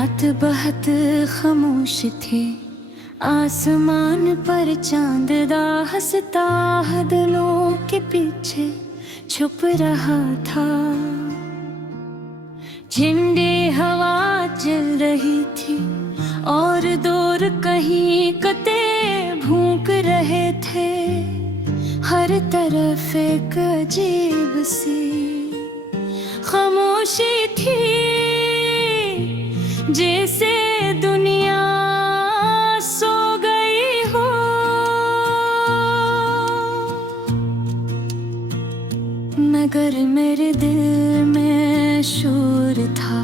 रात बहुत खामोश थी, आसमान पर चांद दा हंसता दिलों के पीछे छुप रहा था। झंडे हवा चल रही थी और दूर कहीं कते भूक रहे थे। हर तरफ एक अजीब सी खामोशी थी, जैसे दुनिया सो गई हो। मगर मेरे दिल में शोर था,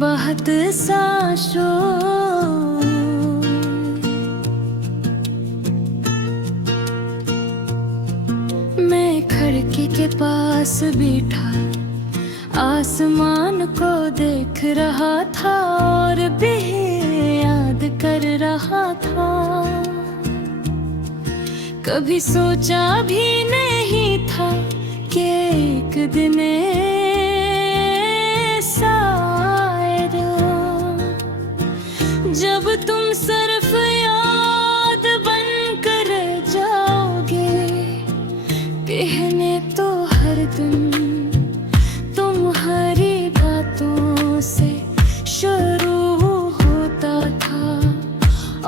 बहुत सा शोर। मैं खिड़की के पास बैठा आसमान को देख रहा था और भी याद कर रहा था। कभी सोचा भी नहीं था कि एक दिन ऐसा आएगा जब तुम सिर्फ याद बनकर जाओगे। कहने तो हर दिन तुम्हारी बातों से शुरू होता था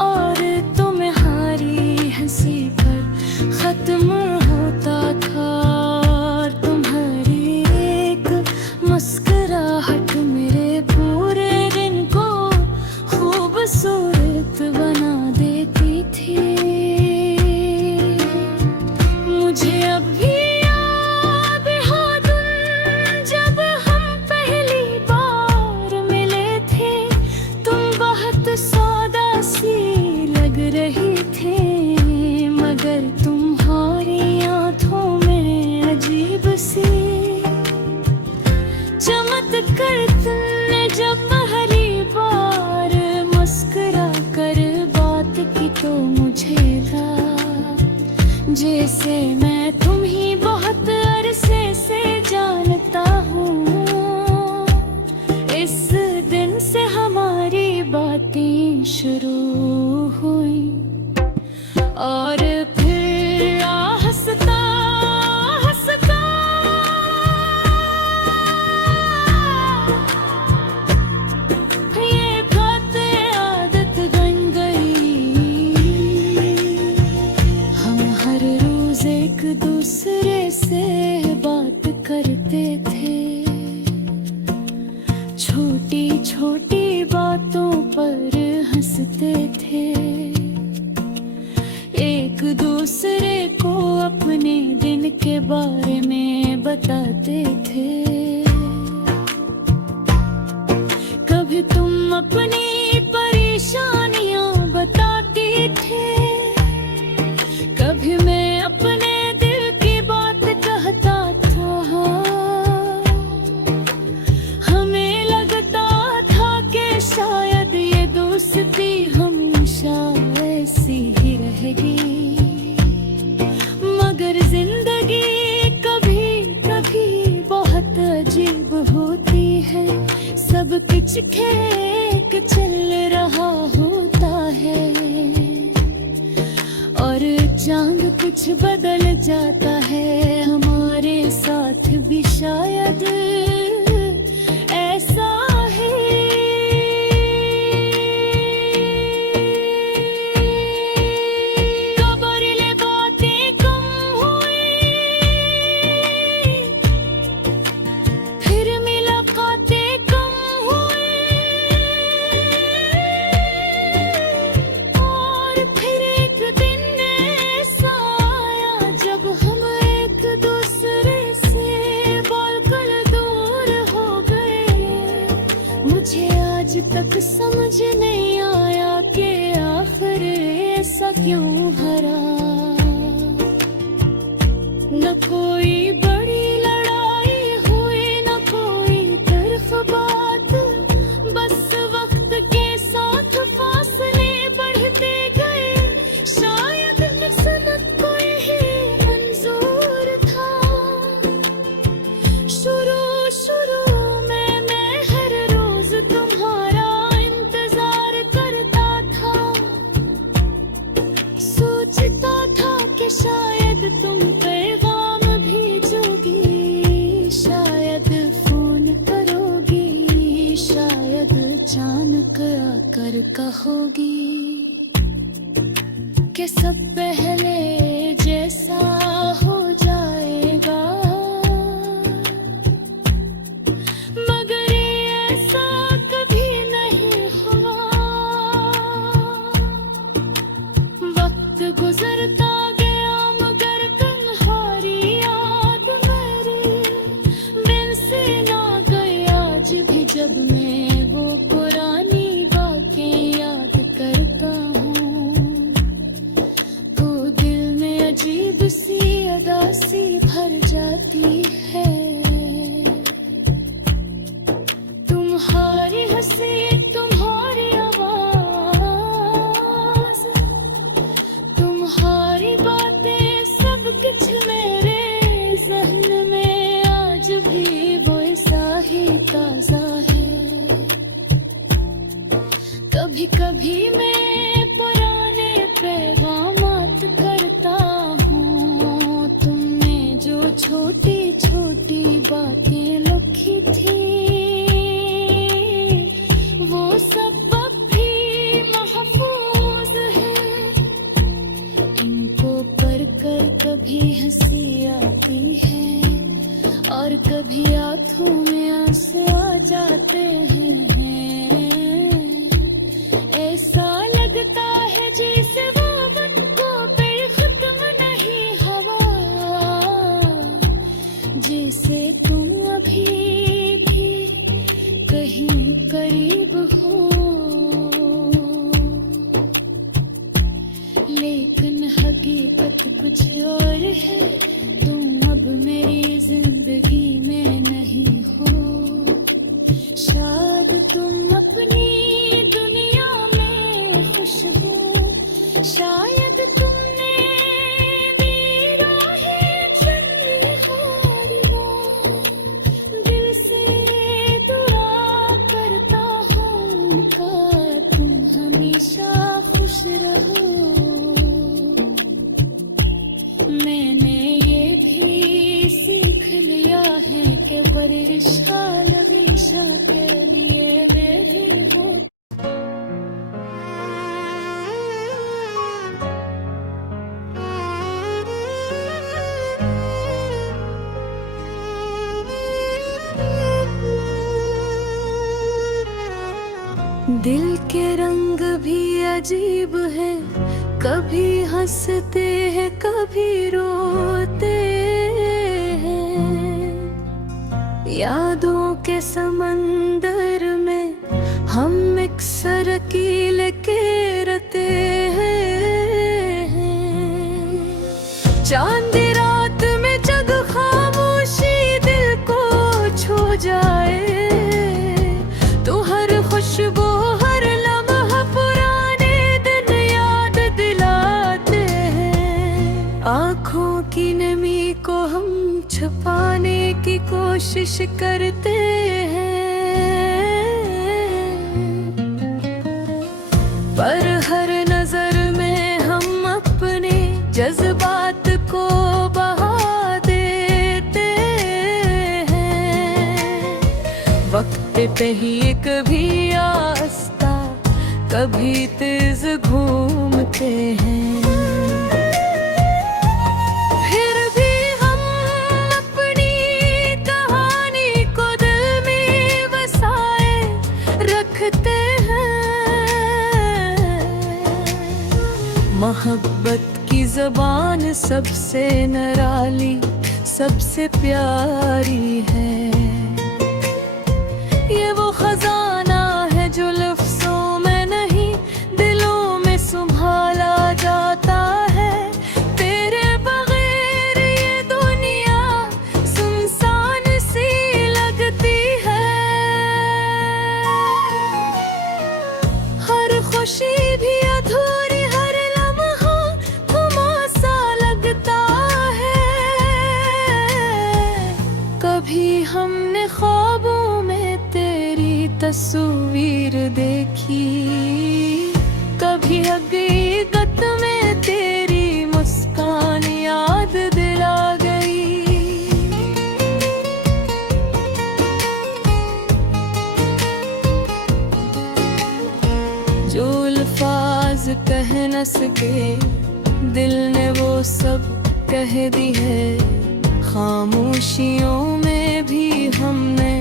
और तुम्हारी हंसी पर खत्म होता था। तुम्हारी एक मुस्कुराहट मेरे पूरे दिन को खूबसूरत बना देती थी। मुझे अब भी रही थे, मगर तुम्हारी आंखों में अजीब सी चमत्कार तुमने जब पहली बार मुस्कुरा कर बात की तो मुझे लगा जैसे मैं तुम्हें बहुत अरसे से जानता हूँ। इस दिन से हमारी बातें शुरू हुई और फिर हंसता हंसता ये बातें आदत बन गई। हम हर रोज एक दूसरे से बात करते थे, छोटी छोटी बातों पर हंसते थे। एक दूसरे को अपने दिन के बारे में बताते थे। कभी तुम अपनी परेशानियां बताती थे, कभी मैं अपने दिल की बात कहता था। हमें लगता था कि शायद ये दोस्ती हमेशा ऐसी ही रहेगी, मगर जिंदगी कभी कभी बहुत अजीब होती है। सब कुछ खेक चल रहा होता है और चांद कुछ बदल जाता है। हमारे साथ भी शायद ऐसा है। मुझे आज तक समझ नहीं आया कि आखिर ऐसा क्यों हरा। न कोई बड़ी लड़ाई हुई, न कोई तर्क बात, बस वक्त के साथ फासले बढ़ते गए। शायद किस्मत को यही मंजूर था। शुरू शुरू में मैं हर रोज तुम्हारा अचानक आकर कहोगी कि सब पहले जैसा हो जाएगा, मगर ऐसा कभी नहीं हुआ। वक्त गुजरता गया मगर तुम्हारी याद मेरी दिल से ना गई आज भी। जब मैं वो पुरानी बातें याद करता हूँ तो दिल में अजीब सी उदासी भर जाती है। तुम्हारी हंसी, तुम्हारी आवाज, तुम्हारी बातें सब कुछ मेरे ज़हन में आज भी वैसा ही ताज़ा है। कभी कभी मैं पुराने पैगामात करता हूँ, तुमने जो छोटी छोटी बातें लिखी थी वो सब अब भी महफूज है। इनको पढ़कर कभी हंसी आती है और कभी आंखों में आंसू आ जाते हैं। ऐसा लगता है जैसे वो उनको बेखत्म नहीं हवा, जैसे तुम अभी भी कहीं करीब हो। लेकिन हकीकत कुछ और है, तुम अब मेरी जिंदगी में नहीं हो। शायद तुम अपनी दुनिया में खुश हो, शायद तुमने भी राहें चुन ली हारियां। दिल से दुआ करता हूँ कि तुम हमेशा खुश रहो। मैंने ये भी सीख लिया है कि रिश्ता हमेशा के लिए नहीं हो। दिल के रंग भी अजीब है, कभी हंसते हैं कभी रोते हैं। यादों के समंदर में हम एक सरकीले के रते हैं। चांदी रात में जग खामोशी दिल को छू जाए, तो हर खुशबू हर लम्हा पुराने दिन याद दिलाते हैं। आँखों की नमी को हम छुपाने की कोशिश करते हैं, पर हर नजर में हम अपने जज्बात को बहा देते हैं। वक्त पे ही कभी आस्ता कभी तेज घूमते हैं। मोहब्बत की ज़बान सबसे निराली सबसे प्यारी है। ये वो खजाना है जो लफ्ज़ों में नहीं दिलों में संभाला जाता है। तेरे बगैर ये दुनिया सुनसान सी लगती है। हर खुशी भी अधूरी, कभी हमने ख्वाबों में तेरी तस्वीर देखी, कभी हकीकत में तेरी मुस्कान याद दिला गई। लफ्ज कह न सके, दिल ने वो सब कह दी है। खामोशियों में भी हमने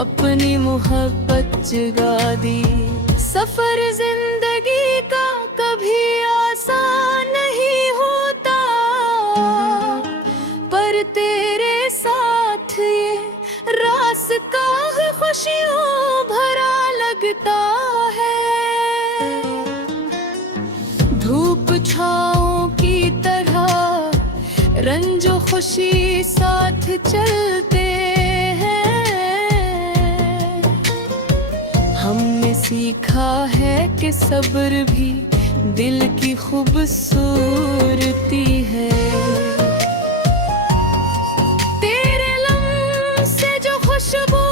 अपनी मोहब्बत जगा दी। सफर जिंदगी का कभी आसान नहीं होता, पर तेरे साथ ये रास्ता खुशियों भरा लगता है। धूप छाँव की तरह रंजो खुशी साथ चलते हैं। हमने सीखा है कि सब्र भी दिल की खूबसूरती है। तेरे लम्से जो खुशबू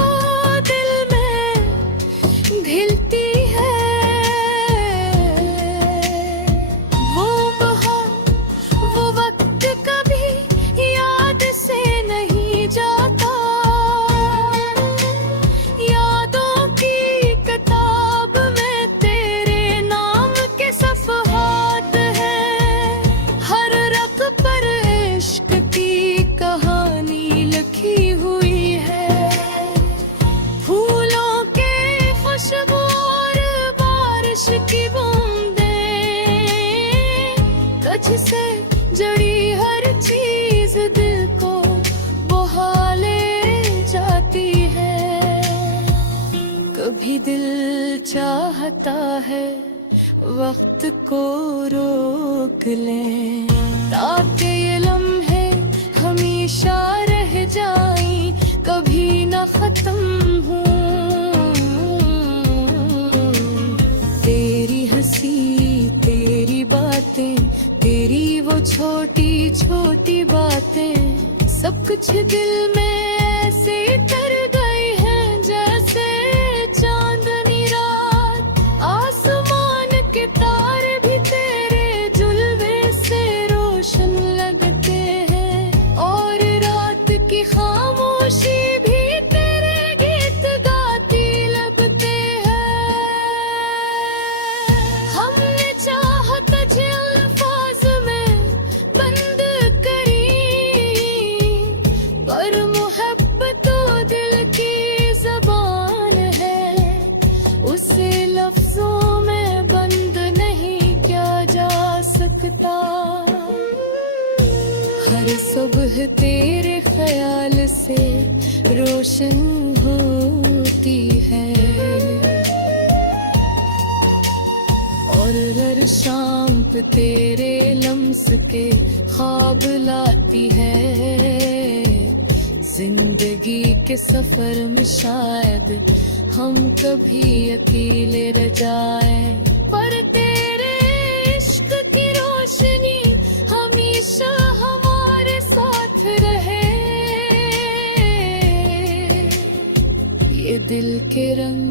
दिल में घिलती है, वो बहार वो वक्त कभी याद से नहीं जाता। यादों की किताब में तेरे नाम के सफ़हात हैं। हर रख पर इश्क की कहानी लिखी हुई है। फूलों के खुशबू और बारिश की बूंदें, तुझ से जड़ी हर चीज दिल को बहा ले जाती है। कभी दिल चाहता है वक्त को रोक लें, ताकि ये लम्हे हमेशा रह जाएं, कभी न खत्म हो। तेरी हंसी, तेरी बातें, तेरी वो छोटी छोटी बातें, सब कुछ दिल में ऐसे कर गई है जैसे चांदनी रात। आसमान के तारे भी तेरे जुल्वे से रोशन लगते हैं, और रात की खामोशी भी तेरे गीत गाती लगते हैं। हमने चाहत तुझे अल्फाज में बंद करी, पर मोहब्बत तो दिल की ज़बान है, उसे लफ्जों में बंद नहीं किया जा सकता। हर सुबह तेरे ख्याल से रोशन होती है, और हर शाम पे तेरे लम्स के ख्वाब लाती है। जिंदगी के सफर में शायद हम कभी अकेले रह जाएं, पर तेरे इश्क की रोशनी हमेशा हमारे साथ रहे। ये दिल के रंग,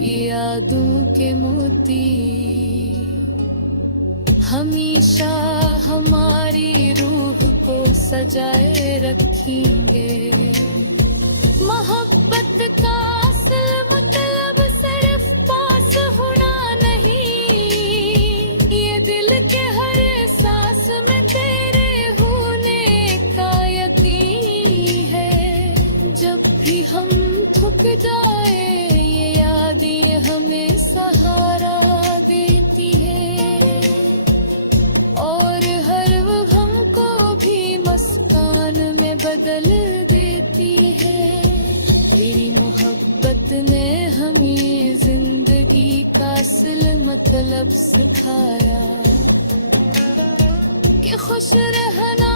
ये यादों के मोती हमेशा हमारी रूह को सजाए रखेंगे। मोहब्बत का असल मतलब सिर्फ पास होना नहीं, ये दिल के हर एहसास में तेरे होने का यकीन है। जब भी हम थक जाए ये यादें हमें सहारा देती है, और हर गम को भी मुस्कान में बदल देती है। तेरी मोहब्बत ने हमें जिंदगी का असल मतलब सिखाया कि खुश रहना